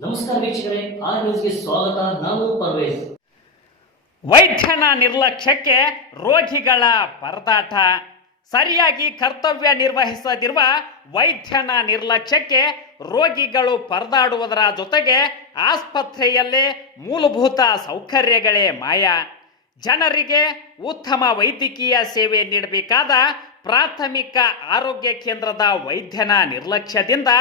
ನಮಸ್ಕಾರ ವೀಕ್ಷಕರೇ, ಆ ನ್ಯೂಸ್ಗೆ ಸ್ವಾಗತ. ನಾನು ಪರ್ವೇಜ್ ವೈದ್ಯನ ನಿರ್ಲಕ್ಷ್ಯಕ್ಕೆ ರೋಗಿಗಳ ಪರದಾಟ. ಸರಿಯಾಗಿ ಕರ್ತವ್ಯ ನಿರ್ವಹಿಸದಿರುವ ವೈದ್ಯನ ನಿರ್ಲಕ್ಷ್ಯಕ್ಕೆ ರೋಗಿಗಳು ಪರದಾಡುವುದರ ಜೊತೆಗೆ ಆಸ್ಪತ್ರೆಯಲ್ಲೇ ಮೂಲಭೂತ ಸೌಕರ್ಯಗಳೇ ಮಾಯ. ಜನರಿಗೆ ಉತ್ತಮ ವೈದ್ಯಕೀಯ ಸೇವೆ ನೀಡಬೇಕಾದ ಪ್ರಾಥಮಿಕ ಆರೋಗ್ಯ ಕೇಂದ್ರದ ವೈದ್ಯನ ನಿರ್ಲಕ್ಷ್ಯದಿಂದ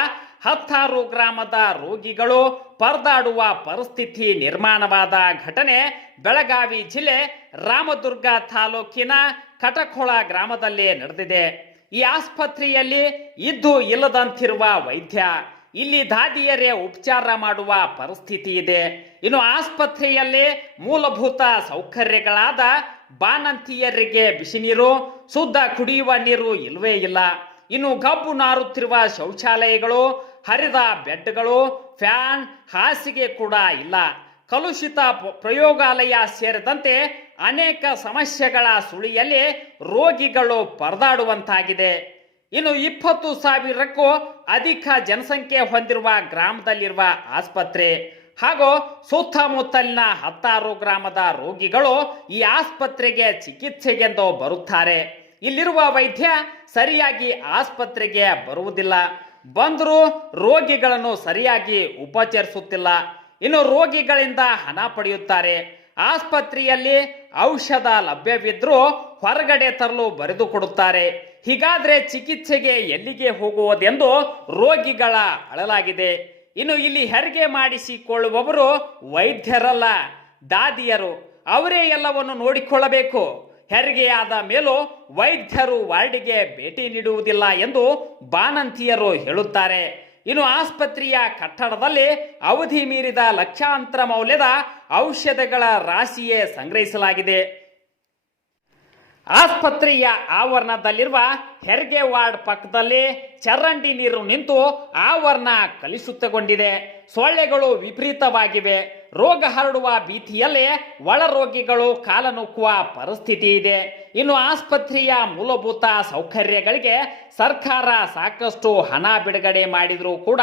ಹತ್ತಾರು ಗ್ರಾಮದ ರೋಗಿಗಳು ಪರದಾಡುವ ಪರಿಸ್ಥಿತಿ ನಿರ್ಮಾಣವಾದ ಘಟನೆ ಬೆಳಗಾವಿ ಜಿಲ್ಲೆ ರಾಮದುರ್ಗ ತಾಲೂಕಿನ ಕಟಕೋಳ ಗ್ರಾಮದಲ್ಲಿ ನಡೆದಿದೆ. ಈ ಆಸ್ಪತ್ರೆಯಲ್ಲಿ ಇದ್ದು ಇಲ್ಲದಂತಿರುವ ವೈದ್ಯ, ಇಲ್ಲಿ ದಾದಿಯರೇ ಉಪಚಾರ ಮಾಡುವ ಪರಿಸ್ಥಿತಿ ಇದೆ. ಇನ್ನು ಆಸ್ಪತ್ರೆಯಲ್ಲಿ ಮೂಲಭೂತ ಸೌಕರ್ಯಗಳಾದ ಬಾಣಂತಿಯರಿಗೆ ಬಿಸಿ ನೀರು, ಶುದ್ಧ ಕುಡಿಯುವ ನೀರು ಇಲ್ಲವೇ ಇಲ್ಲ. ಇನ್ನು ಗಬ್ಬು ನಾರುತ್ತಿರುವ ಶೌಚಾಲಯಗಳು, ಹರಿದ ಬೆಡ್ಗಳು, ಫ್ಯಾನ್ ಹಾಸಿಗೆ ಕೂಡ ಇಲ್ಲ. ಕಲುಷಿತ ಪ್ರಯೋಗಾಲಯ ಸೇರಿದಂತೆ ಅನೇಕ ಸಮಸ್ಯೆಗಳ ಸುಳಿಯಲ್ಲಿ ರೋಗಿಗಳು ಪರದಾಡುವಂತಾಗಿದೆ. ಇನ್ನು ಇಪ್ಪತ್ತು ಸಾವಿರಕ್ಕೂ ಅಧಿಕ ಜನಸಂಖ್ಯೆ ಹೊಂದಿರುವ ಗ್ರಾಮದಲ್ಲಿರುವ ಆಸ್ಪತ್ರೆ ಹಾಗೂ ಸುತ್ತಮುತ್ತಲಿನ ಹತ್ತಾರು ಗ್ರಾಮದ ರೋಗಿಗಳು ಈ ಆಸ್ಪತ್ರೆಗೆ ಚಿಕಿತ್ಸೆಗೆಂದು ಬರುತ್ತಾರೆ. ಇಲ್ಲಿರುವ ವೈದ್ಯ ಸರಿಯಾಗಿ ಆಸ್ಪತ್ರೆಗೆ ಬರುವುದಿಲ್ಲ. ಬಂದರೂ ರೋಗಿಗಳನ್ನು ಸರಿಯಾಗಿ ಉಪಚರಿಸುತ್ತಿಲ್ಲ. ಇನ್ನು ರೋಗಿಗಳಿಂದ ಹಣ ಪಡೆಯುತ್ತಾರೆ. ಆಸ್ಪತ್ರೆಯಲ್ಲಿ ಔಷಧ ಲಭ್ಯವಿದ್ರೂ ಹೊರಗಡೆ ತರಲು ಬರೆದು ಕೊಡುತ್ತಾರೆ. ಹೀಗಾದ್ರೆ ಚಿಕಿತ್ಸೆಗೆ ಎಲ್ಲಿಗೆ ಹೋಗುವುದೆಂದು ರೋಗಿಗಳ ಅಳಲಾಗಿದೆ. ಇನ್ನು ಇಲ್ಲಿ ಹೆರಿಗೆ ಮಾಡಿಸಿಕೊಳ್ಳುವವರು ವೈದ್ಯರಲ್ಲ, ದಾದಿಯರು. ಅವರೇ ಎಲ್ಲವನ್ನು ನೋಡಿಕೊಳ್ಳಬೇಕು. ಹೆರಿಗೆಯಾದ ಮೇಲೂ ವೈದ್ಯರು ವಾರ್ಡಿಗೆ ಭೇಟಿ ನೀಡುವುದಿಲ್ಲ ಎಂದು ಬಾನಂತಿಯರು ಹೇಳುತ್ತಾರೆ. ಇನ್ನು ಆಸ್ಪತ್ರೆಯ ಕಟ್ಟಡದಲ್ಲಿ ಅವಧಿ ಮೀರಿದ ಲಕ್ಷಾಂತರ ಮೌಲ್ಯದ ಔಷಧಗಳ ರಾಶಿಯೇ ಸಂಗ್ರಹಿಸಲಾಗಿದೆ. ಆಸ್ಪತ್ರೆಯ ಆವರಣದಲ್ಲಿರುವ ಹೆರಿಗೆ ವಾರ್ಡ್ ಪಕ್ಕದಲ್ಲಿ ಚರಂಡಿ ನೀರು ನಿಂತು ಆವರಣ ಕಲುಷಿತಗೊಂಡಿದೆ ಸೊಳ್ಳೆಗಳು ವಿಪರೀತವಾಗಿವೆ. ರೋಗ ಹರಡುವ ಭೀತಿಯಲ್ಲೇ ಒಳರೋಗಿಗಳು ಕಾಲನುಕ್ಕುವ ಪರಿಸ್ಥಿತಿ ಇದೆ. ಇನ್ನು ಆಸ್ಪತ್ರೆಯ ಮೂಲಭೂತ ಸೌಕರ್ಯಗಳಿಗೆ ಸರ್ಕಾರ ಸಾಕಷ್ಟು ಹಣ ಬಿಡುಗಡೆ ಮಾಡಿದರೂ ಕೂಡ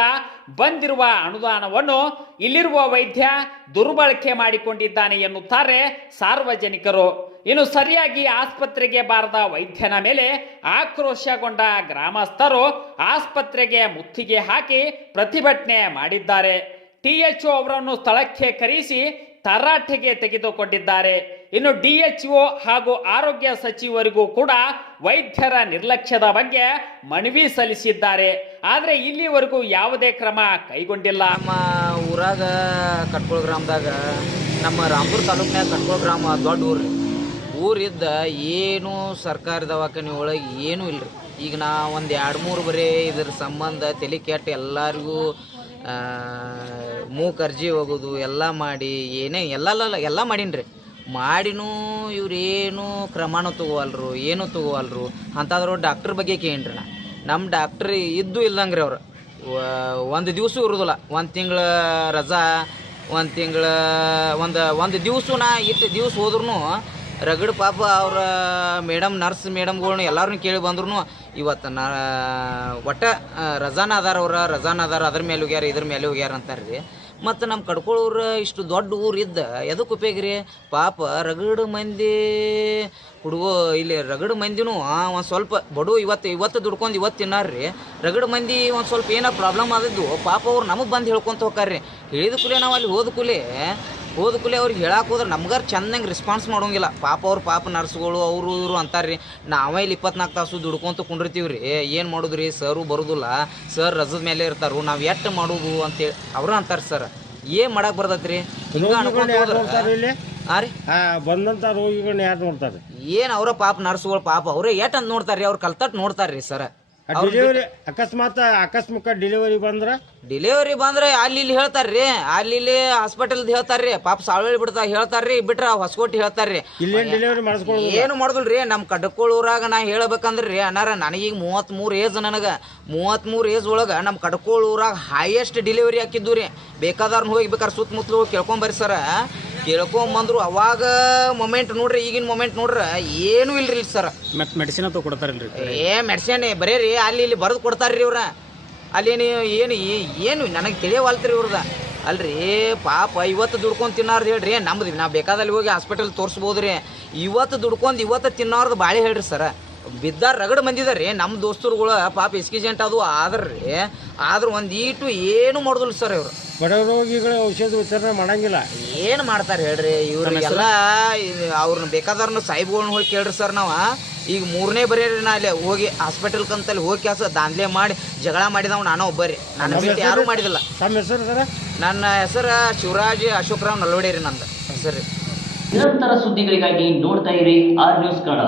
ಬಂದಿರುವ ಅನುದಾನವನ್ನು ಇಲ್ಲಿರುವ ವೈದ್ಯ ದುರ್ಬಳಕೆ ಮಾಡಿಕೊಂಡಿದ್ದಾನೆ ಎನ್ನುತ್ತಾರೆ ಸಾರ್ವಜನಿಕರು. ಇನ್ನು ಸರಿಯಾಗಿ ಆಸ್ಪತ್ರೆಗೆ ಬಾರದ ವೈದ್ಯನ ಮೇಲೆ ಆಕ್ರೋಶಗೊಂಡ ಗ್ರಾಮಸ್ಥರು ಆಸ್ಪತ್ರೆಗೆ ಮುತ್ತಿಗೆ ಹಾಕಿ ಪ್ರತಿಭಟನೆ ಮಾಡಿದ್ದಾರೆ. ಟಿಎಚ್ಒ ಅವರನ್ನು ಸ್ಥಳಕ್ಕೆ ಕರೆಸಿ ತರಾಟೆಗೆ ತೆಗೆದುಕೊಂಡಿದ್ದಾರೆ. ಇನ್ನು ಡಿ ಎಚ್ ಒ ಹಾಗೂ ಆರೋಗ್ಯ ಸಚಿವರಿಗೂ ಕೂಡ ವೈದ್ಯರ ನಿರ್ಲಕ್ಷ್ಯದ ಬಗ್ಗೆ ಮನವಿ ಸಲ್ಲಿಸಿದ್ದಾರೆ. ಆದರೆ ಇಲ್ಲಿವರೆಗೂ ಯಾವುದೇ ಕ್ರಮ ಕೈಗೊಂಡಿಲ್ಲ. ನಮ್ಮ ಊರಾಗ ಕಟ್ಕೋಳ ಗ್ರಾಮದಾಗ, ನಮ್ಮ ರಾಮಪುರ ತಾಲೂಕಿನಾಗ ಕಟ್ಕೋಳ ಗ್ರಾಮ ದೊಡ್ಡ ಊರು ಊರಿದ್ದ ಏನು ಸರ್ಕಾರಿ ದವಾಖಾನೆ ಒಳಗೆ ಏನೂ ಇಲ್ರಿ. ಈಗ ನಾ ಒಂದು ಎರಡು ಮೂರು ಬರೀ ಇದ್ರ ಸಂಬಂಧ, ತಲೆ ಕೆಟ್ಟ ಎಲ್ಲರಿಗೂ ಮೂಕ್ ಅರ್ಜಿ ಹೋಗೋದು, ಎಲ್ಲ ಮಾಡಿ, ಏನೇ ಎಲ್ಲ ಎಲ್ಲ ಮಾಡೀನಿ ಮಾಡಿನೂ ಇವ್ರು ಏನು ಕ್ರಮನೂ ತಗೋವಲ್ರು, ಏನೂ ತಗೋವಲ್ರು, ಅಂತಂದ್ರೆ ಡಾಕ್ಟ್ರ್ ಬಗ್ಗೆ ಕೇಳಿನ್ರಿ ನಾ. ನಮ್ಮ ಡಾಕ್ಟ್ರ್ ಇದ್ದು ಇಲ್ದಂಗೆ ರೀ ಅವ್ರು ಒಂದು ದಿವಸ ಇರೋದಿಲ್ಲ. ಒಂದು ತಿಂಗಳ ರಜಾ, ಒಂದು ತಿಂಗಳ, ಒಂದು ಒಂದು ದಿವಸ ನಾ ಇಟ್ಟು ದಿವಸ ಹೋದ್ರೂ ರಗಡ್ ಪಾಪ ಅವ್ರ ಮೇಡಮ್, ನರ್ಸ್ ಮೇಡಮ್ಗಳ್ನು ಎಲ್ಲರನ್ನೂ ಕೇಳಿ ಬಂದ್ರು ಇವತ್ತು ನಾ, ಒಟ್ಟ ರಜಾನ ಅದಾರ ಅವ್ರ, ರಜಾನ ಅದಾರ ಅದ್ರ ಮೇಲೆ ಹೋಗ್ಯಾರ, ಇದ್ರ ಮೇಲೆ ಹೋಗ್ಯಾರ ಅಂತಾರೆ ರೀ ಮತ್ತು ನಮ್ಮ ಕಡ್ಕೊಳ್ಳೋರ ಇಷ್ಟು ದೊಡ್ಡ ಊರು ಇದ್ದ ಎದಕ್ಕೆ ಉಪಯೋಗ ರೀ ಪಾಪ ರಗಡ್ ಮಂದಿ ಹುಡುಗ, ಇಲ್ಲಿ ರಗಡ್ ಮಂದಿನೂ ಒಂದು ಸ್ವಲ್ಪ ಬಡು, ಇವತ್ತು ಇವತ್ತು ದುಡ್ಕೊಂಡು ಇವತ್ತು ತಿನ್ನಾರ್ರಿ. ರಗಡ್ ಮಂದಿ ಒಂದು ಸ್ವಲ್ಪ ಏನೋ ಪ್ರಾಬ್ಲಮ್ ಆದದ್ದು, ಪಾಪ ಅವ್ರು ನಮಗೆ ಬಂದು ಹೇಳ್ಕೊಂತ ಹೋಗ್ರಿ ಹೇಳಿದ ಕೂಲೆ ನಾವು ಅಲ್ಲಿ ಹೋದ ಕೂಲೆ ಹೋದ ಕೂಲೆ ಅವ್ರಿಗೆ ಹೇಳಕ್ಕೆ ಹೋದ್ರೆ ನಮ್ಗಾರ ಚಂದಂಗೆ ರೆಸ್ಪಾನ್ಸ್ ಮಾಡೋಂಗಿಲ್ಲ. ಪಾಪ ಅವ್ರ ಪಾಪ ನರ್ಸ್ಗಳು ಅವರು ಇವರು ಅಂತಾರ್ರಿ. ನಾವೇ ಇಲ್ಲಿ ಇಪ್ಪತ್ನಾಲ್ಕು ತಾಸು ದುಡ್ಕೊಂತ ಕುಂಡಿರ್ತೀವಿ ರೀ ಏನು ಮಾಡೋದು ರೀ ಸರು ಬರೋದಿಲ್ಲ. ಸರ್ ರಜದ ಮೇಲೆ ಇರ್ತಾರು. ನಾವು ಎಟ್ಟು ಮಾಡೋದು ಅಂತೇಳಿ ಅವರು ಅಂತಾರೆ ಸರ್. ಏನು ಮಾಡಕ್ಕೆ ಬರ್ತೈತ್ರಿ? ರೀ? ಆ ಬಂದಂತ ರೋಗಿಗಳನ್ನ ಯಾರು ನೋಡ್ತಾರೆ ಏನು ಅವರ ಪಾಪ ನರ್ಸ್ಗಳು ಪಾಪ ಅವರೇ ಎಷ್ಟು ಅಂತ ನೋಡ್ತಾರೆ ರೀ ಅವ್ರು ಕಲ್ತಟ್ಟು ನೋಡ್ತಾರೆ ರೀ ಸರ್. ಡೆಲಿವರಿ ಅಕಸ್ಮಾತ್ ಆಕಸ್ಮಿಕ ಡೆಲಿವರಿ ಬಂದ್ರ? ಡೆಲಿವರಿ ಬಂದ್ರೆ ಅಲ್ಲಿ ಇಲ್ಲಿ ಹೇಳ್ತಾರ್ರಿ. ಅಲ್ಲಿ ಇಲ್ಲಿ ಹಾಸ್ಪಿಟಲ್ದು ಹೇಳ್ತಾರ್ರಿ. ಪಾಪ ಸಾಳ್ವಳಿ ಬಿಡ್ತಾ ಹೇಳ್ತಾರ್ರಿ. ಬಿಟ್ರ ಹೊಸಕೋಟಿ ಹೇಳ್ತಾರ್ರಿ. ಇಲ್ಲೇನ್ ಡೆಲಿವರಿ ಮಾಡಿಸ್ಕೊಳ್ಳೋದು ಏನು ಮಾಡುದಿಲ್ರಿ. ನಮ್ಮ ಊರಾಗ ನಾ ಹೇಳ್ಬೇಕಂದ್ರಿ ಅನಾರ ನನಗೀಗ ಮೂವತ್ತ್ಮೂರು ಏಜ್ ನನಗೆ. ಮೂವತ್ತ್ಮೂರು ಏಜ್ ಒಳಗೆ ನಮ್ಮ ಊರಾಗ ಹೈಯೆಸ್ಟ್ ಡೆಲಿವರಿ ಹಾಕಿದ್ದು ರೀ ಬೇಕಾದವ್ರನ್ನ ಹೋಗಿ ಬೇಕಾದ್ರೆ ಸುತ್ತಮುತ್ತಲು ಹೋಗಿ ಕೇಳ್ಕೊಂಬರ್ರಿ ಸರ. ಕೇಳ್ಕೊಂಬಂದ್ರು ಅವಾಗ ಮೊಮೆಂಟ್ ನೋಡ್ರಿ ಈಗಿನ ಮೊಮೆಂಟ್ ನೋಡ್ರಿ ಏನೂ ಇಲ್ರಿ ಸರ್ ಮತ್ತೆ ಮೆಡಿಸಿನ್ ಅಂತ ಕೊಡ್ತಾರಲ್ರಿ ಏ ಮೆಡಿಸಿನ್ ಬರೇ ರೀ ಅಲ್ಲಿ ಇಲ್ಲಿ ಬರೆದು ಕೊಡ್ತಾರ್ರಿ ಇವ್ರ. ಅಲ್ಲಿ ಏನು ಏನು ನನಗೆ ತಿಳಿಯವಲ್ತ್ರಿ ಇವ್ರದ. ಅಲ್ರಿ ಪಾಪ ಇವತ್ತು ದುಡ್ಕೊಂಡು ತಿನ್ನಾರ್ದು ಹೇಳ್ರಿ. ನಮ್ದು ನಾವು ಬೇಕಾದಲ್ಲಿ ಹೋಗಿ ಹಾಸ್ಪಿಟಲ್ ತೋರಿಸ್ಬೋದು ರೀ ಇವತ್ತು ದುಡ್ಕೊಂಡು ಇವತ್ತು ತಿನ್ನೋರ್ದು ಭಾಳ ಹೇಳ್ರಿ ಸರ ಬಿದ್ದ ರಗಡ್ ಮಂದಿದಾರೆ ನಮ್ಮ ದೋಸ್ತರುಗಳು ಪಾಪ ಎಸ್ಕಿಜೆಂಟ್ ಅದು ಆದ್ರಿ ಆದ್ರೆ ಒಂದು ಈಟು ಏನು ಮಾಡೋದಿಲ್ಲ ಸರ್ ಇವರು. ಬಡ ರೋಗಿಗಳ ಔಷಧ ವಿತರಣೆ ಮಾಡಂಗಿಲ್ಲ. ಏನು ಮಾಡ್ತಾರೆ ಹೇಳ್ರಿ? ಇವ್ರಿಗೆಲ್ಲ ಅವ್ರನ್ನ ಬೇಕಾದವ್ರನ್ನ ಸಾಹಿಬ್ಗಳನ್ನ ಹೋಗಿ ಕೇಳ್ರಿ ಸರ್ ನಾವು. ಈಗ ಮೂರನೇ ಬರೀ ನಾ ಅಲ್ಲಿ ಹೋಗಿ ಹಾಸ್ಪಿಟಲ್ ಕಂತಲ್ಲಿ ಹೋಗಿ ಕೆಲಸ ದಾಂಧಲೆ ಮಾಡಿ ಜಗಳ ಮಾಡಿದವ್ ನಾನು ಒಬ್ಬರಿ. ನನ್ನ ಬಿಟ್ಟು ಯಾರೂ ಮಾಡಿದಿಲ್ಲ. ತಮ್ಮ ಹೆಸರು ಸರ? ನನ್ನ ಹೆಸರು ಶಿವರಾಜ್ ಅಶೋಕ್ರಾವ್ ನಲ್ವಡಿ ರೀ ನಂದು. ಹೆಸರು ನಿರಂತರ ಸುದ್ದಿಗಳಿಗಾಗಿ ನೋಡ್ತಾ ಇರಿ ಆರ್ ನ್ಯೂಸ್ ಕನ್ನಡ.